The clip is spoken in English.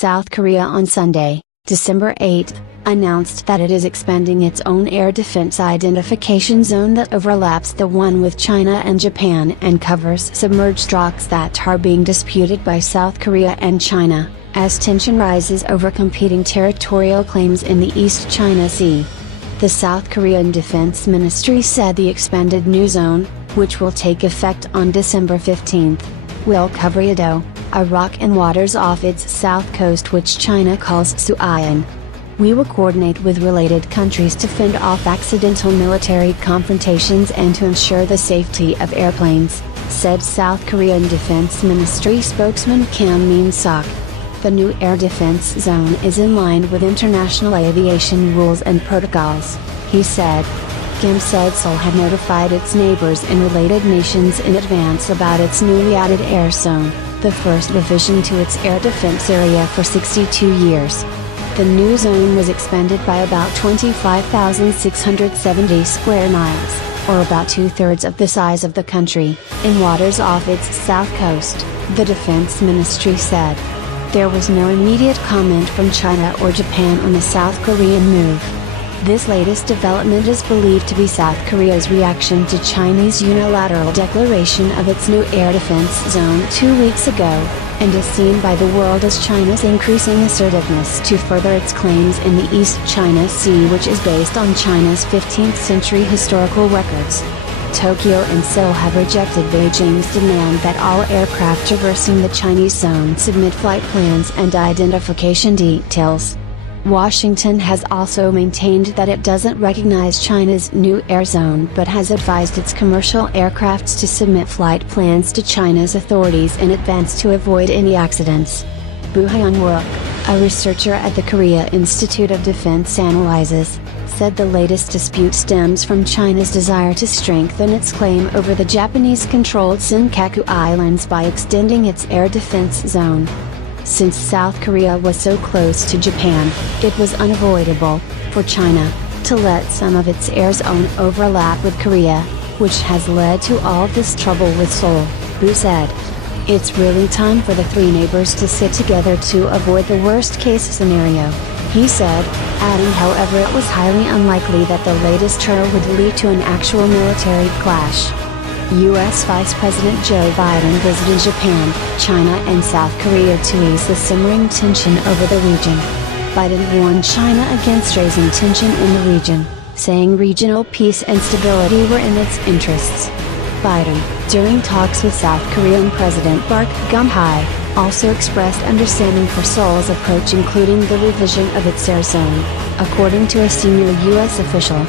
South Korea on Sunday, December 8, announced that it is expanding its own air defense identification zone that overlaps the one with China and Japan and covers submerged rocks that are being disputed by South Korea and China, as tension rises over competing territorial claims in the East China Sea. The South Korean Defense Ministry said the expanded new zone, which will take effect on December 15, will cover Ieodo, a rock and waters off its south coast which China calls Suyan. We will coordinate with related countries to fend off accidental military confrontations and to ensure the safety of airplanes, said South Korean Defense Ministry spokesman Kim Min-sok. The new air defense zone is in line with international aviation rules and protocols, he said. Kim said Seoul had notified its neighbors and related nations in advance about its newly added air zone, the first revision to its air defense area for 62 years. The new zone was expanded by about 25,670 square miles, or about two-thirds of the size of the country, in waters off its south coast, the Defense Ministry said. There was no immediate comment from China or Japan on the South Korean move. This latest development is believed to be South Korea's reaction to Chinese unilateral declaration of its new air defense zone 2 weeks ago, and is seen by the world as China's increasing assertiveness to further its claims in the East China Sea, which is based on China's 15th century historical records. Tokyo and Seoul have rejected Beijing's demand that all aircraft traversing the Chinese zone submit flight plans and identification details. Washington has also maintained that it doesn't recognize China's new air zone but has advised its commercial aircrafts to submit flight plans to China's authorities in advance to avoid any accidents. Bu Hyun-wook, a researcher at the Korea Institute of Defense Analysis, said the latest dispute stems from China's desire to strengthen its claim over the Japanese-controlled Senkaku Islands by extending its air defense zone. Since South Korea was so close to Japan, it was unavoidable for China to let some of its air zone overlap with Korea, which has led to all this trouble with Seoul, Bu said. It's really time for the three neighbors to sit together to avoid the worst-case scenario, he said, adding however it was highly unlikely that the latest hurdle would lead to an actual military clash. U.S. Vice President Joe Biden visited Japan, China and South Korea to ease the simmering tension over the region. Biden warned China against raising tension in the region, saying regional peace and stability were in its interests. Biden, during talks with South Korean President Park Geun-hye, also expressed understanding for Seoul's approach, including the revision of its air zone, according to a senior U.S. official.